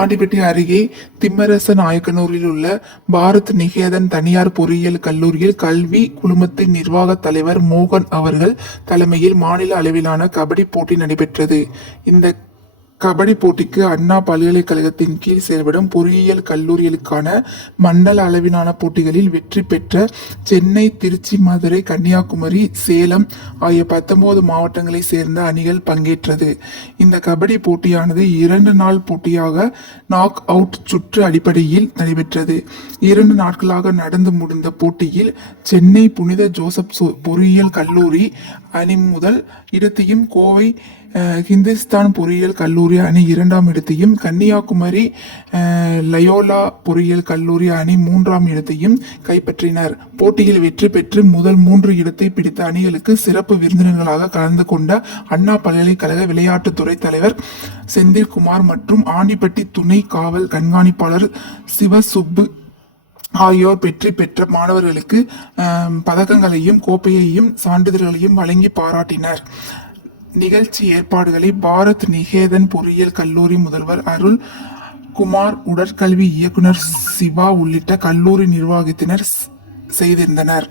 ஆண்டிபட்டி அருகே திம்மரச நாயக்கனூரில் உள்ள பாரத் நிகேதன் தனியார் பொறியியல் கல்லூரியில் கல்வி குழுமத்தின் நிர்வாக தலைவர் மோகன் அவர்கள் தலைமையில் மாநில அளவிலான கபடி போட்டி நடைபெற்றது. இந்த கபடி போட்டிக்கு அண்ணா பல்கலைக்கழகத்தின் கீழ் செயல்படும் பொறியியல் கல்லூரிகளுக்கான மண்டல அளவிலான போட்டிகளில் வெற்றி பெற்ற சென்னை, திருச்சி, மதுரை, கன்னியாகுமரி, சேலம் ஆகிய 19 மாவட்டங்களை சேர்ந்த அணிகள் பங்கேற்றது. இந்த கபடி போட்டியானது 2 நாள் போட்டியாக நாக் அவுட் சுற்று அடிப்படையில் நடைபெற்றது. 2 நாட்களாக நடந்து முடிந்த போட்டியில் சென்னை புனித ஜோசப் பொறியியல் கல்லூரி அணி முதல் இடத்தையும், கோவை ஹிந்துஸ்தான் பொறியியல் கல்லூரி அணி 2ஆம் இடத்தையும், கன்னியாகுமரி லயோலா பொறியியல் கல்லூரி அணி 3ஆம் இடத்தையும் கைப்பற்றினர். போட்டியில் வெற்றி பெற்று முதல் 3 இடத்தை பிடித்த அணிகளுக்கு சிறப்பு விருந்தினர்களாக கலந்து கொண்ட அண்ணா பல்கலைக்கழக விளையாட்டுத்துறை தலைவர் செந்தில்குமார் மற்றும் ஆண்டிப்பட்டி துணை காவல் கண்காணிப்பாளர் சிவசுப்பு ஆகியோர் வெற்றி பெற்ற மாணவர்களுக்கு பதக்கங்களையும், கோப்பையையும், சான்றிதழ்களையும் வழங்கி பாராட்டினர். நிகழ்ச்சி ஏற்பாடுகளை பாரத் நிகேதன் பொறியியல் கல்லூரி முதல்வர் அருள் குமார், உடற்கல்வி இயக்குனர் சிவா உள்ளிட்ட கல்லூரி நிர்வாகத்தினர் செய்திருந்தனர்.